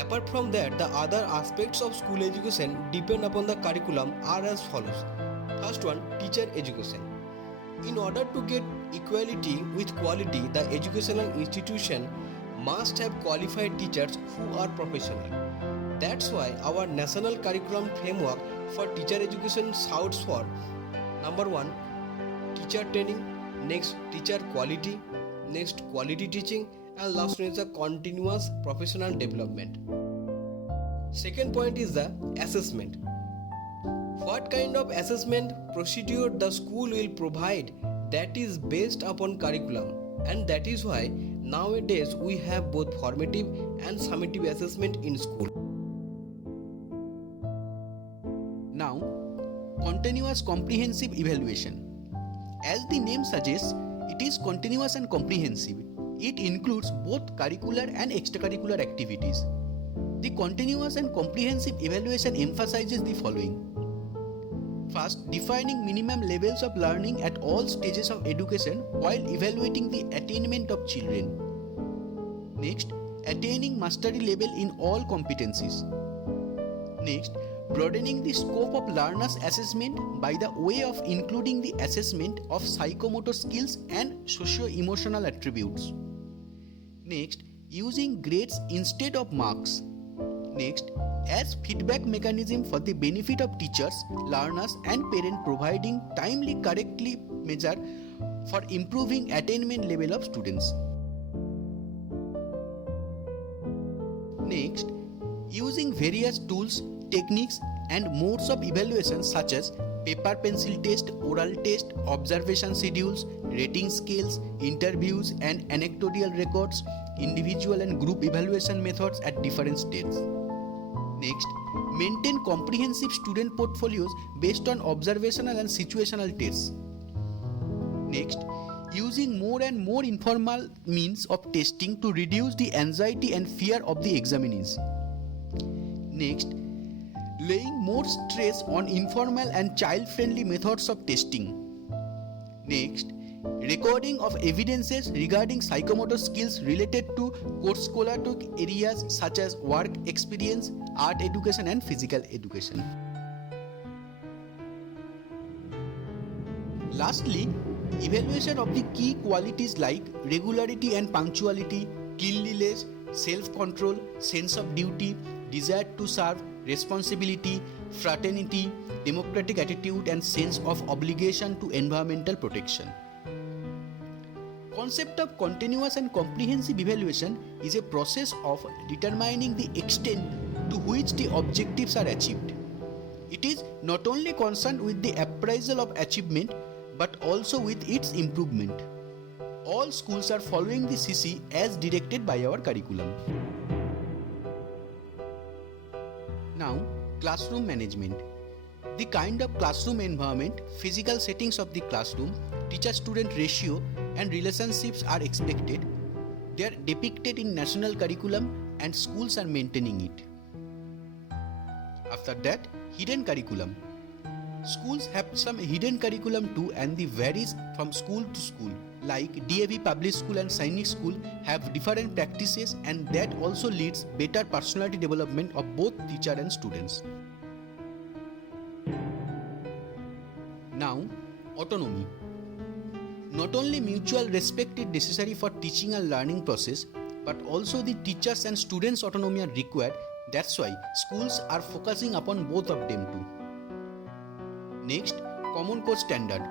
Apart from that, the other aspects of school education depend upon the curriculum are as follows. First one, teacher education. In order to get equality with quality, the educational institution must have qualified teachers who are professional. That's why our national curriculum framework for teacher education shouts for number 1, teacher training, next teacher quality, next quality teaching, and last one is the continuous professional development. Second point is the assessment. What kind of assessment procedure the school will provide, that is based upon curriculum, and that is why nowadays we have both formative and summative assessment in school. Now, continuous comprehensive evaluation. As the name suggests, it is continuous and comprehensive. It includes both curricular and extracurricular activities. The continuous and comprehensive evaluation emphasizes the following. First, defining minimum levels of learning at all stages of education while evaluating the attainment of children. Next, attaining mastery level in all competencies. Next, broadening the scope of learners' assessment by the way of including the assessment of psychomotor skills and socio-emotional attributes. Next, using grades instead of marks. Next, as feedback mechanism for the benefit of teachers, learners and parents, providing timely correctly measure for improving attainment level of students. Next, using various tools, techniques and modes of evaluation such as paper pencil test, oral test, observation schedules, rating scales, interviews and anecdotal records, individual and group evaluation methods at different stages. Next, maintain comprehensive student portfolios based on observational and situational tests. Next, using more and more informal means of testing to reduce the anxiety and fear of the examinees. Next, laying more stress on informal and child-friendly methods of testing. Next, recording of evidences regarding psychomotor skills related to course-scholastic areas such as work experience, art education and physical education. Lastly, evaluation of the key qualities like regularity and punctuality, cleanliness, self-control, sense of duty, desire to serve, responsibility, fraternity, democratic attitude and sense of obligation to environmental protection. Concept of continuous and comprehensive evaluation is a process of determining the extent to which the objectives are achieved. It is not only concerned with the appraisal of achievement but also with its improvement. All schools are following the CC as directed by our curriculum. Now, classroom management. The kind of classroom environment, physical settings of the classroom, teacher-student ratio and relationships are expected. They are depicted in national curriculum and schools are maintaining it. After that, hidden curriculum. Schools have some hidden curriculum too and they varies from school to school. Like DAV Public School and Sainik School have different practices and that also leads better personality development of both teacher and students. Now, autonomy. Not only mutual respect is necessary for teaching and learning process, but also the teachers and students' autonomy are required. That's why schools are focusing upon both of them too. Next, Common Core Standard.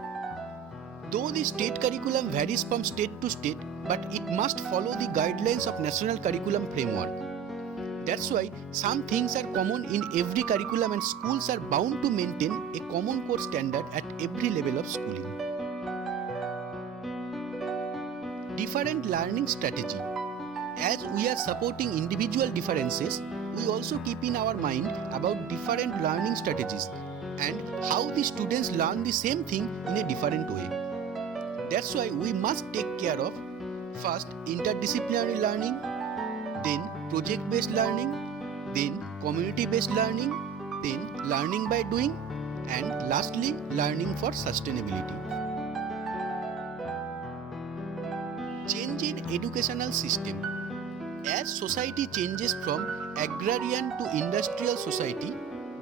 Though the state curriculum varies from state to state, but it must follow the guidelines of National Curriculum Framework. That's why some things are common in every curriculum and schools are bound to maintain a common core standard at every level of schooling. Different learning strategy. As we are supporting individual differences, we also keep in our mind about different learning strategies and how the students learn the same thing in a different way. That's why we must take care of first interdisciplinary learning, then project-based learning, then community-based learning, then learning by doing, and lastly learning for sustainability. Change in educational system. As society changes from agrarian to industrial society,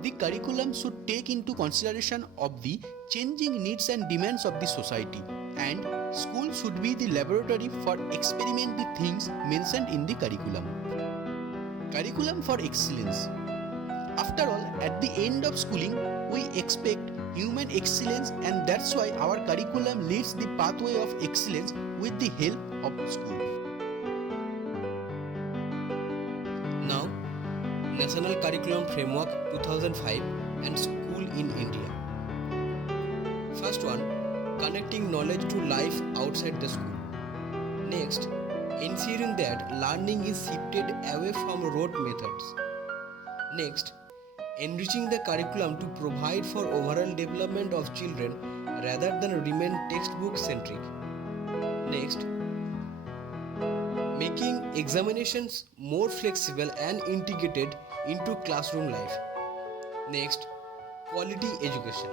the curriculum should take into consideration of the changing needs and demands of the society, and school should be the laboratory for experiment the things mentioned in the curriculum. Curriculum for excellence. After all, at the end of schooling, we expect human excellence, and that's why our curriculum leads the pathway of excellence with the help of school. Now, National Curriculum Framework 2005 and School in India. First one, connecting knowledge to life outside the school. Next, ensuring that learning is shifted away from rote methods. Next, enriching the curriculum to provide for overall development of children rather than remain textbook centric. Next, making examinations more flexible and integrated into classroom life. Next, quality education.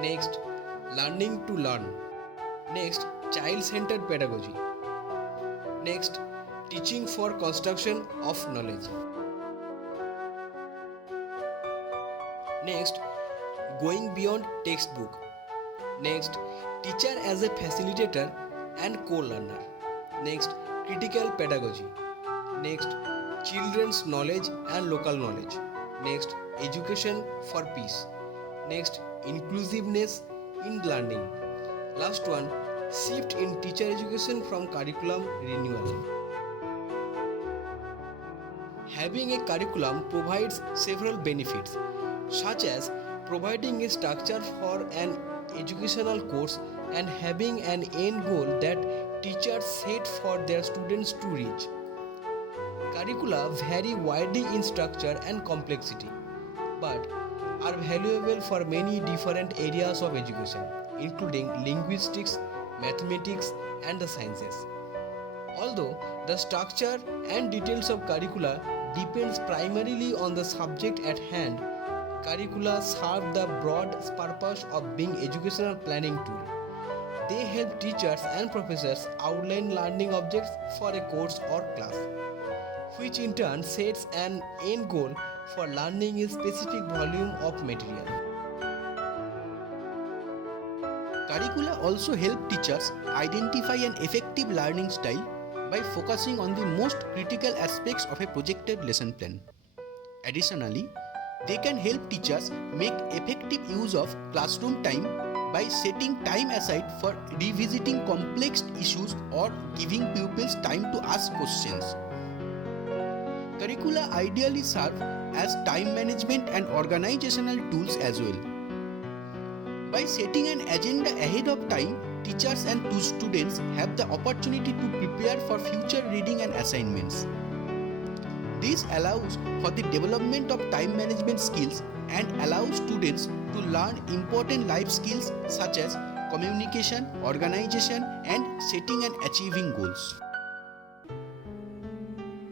Next, learning to learn. Next, child-centered pedagogy. Next, teaching for construction of knowledge. Next, going beyond textbook. Next, teacher as a facilitator and co-learner. Next, critical pedagogy. Next, children's knowledge and local knowledge. Next, education for peace. Next, inclusiveness in learning. Last one, shift in teacher education from curriculum renewal. Having a curriculum provides several benefits, such as providing a structure for an educational course and having an end goal that teachers set for their students to reach. Curricula vary widely in structure and complexity, but are valuable for many different areas of education, including linguistics, mathematics, and the sciences. Although the structure and details of curricula depends primarily on the subject at hand, curricula serve the broad purpose of being educational planning tool. They help teachers and professors outline learning objects for a course or class, which in turn sets an end goal for learning a specific volume of material. Curricula also help teachers identify an effective learning style by focusing on the most critical aspects of a projected lesson plan. Additionally, they can help teachers make effective use of classroom time by setting time aside for revisiting complex issues or giving pupils time to ask questions. Curricula ideally serve as time management and organizational tools as well. By setting an agenda ahead of time, teachers and students have the opportunity to prepare for future reading and assignments. This allows for the development of time management skills and allows students to learn important life skills such as communication, organization, and setting and achieving goals.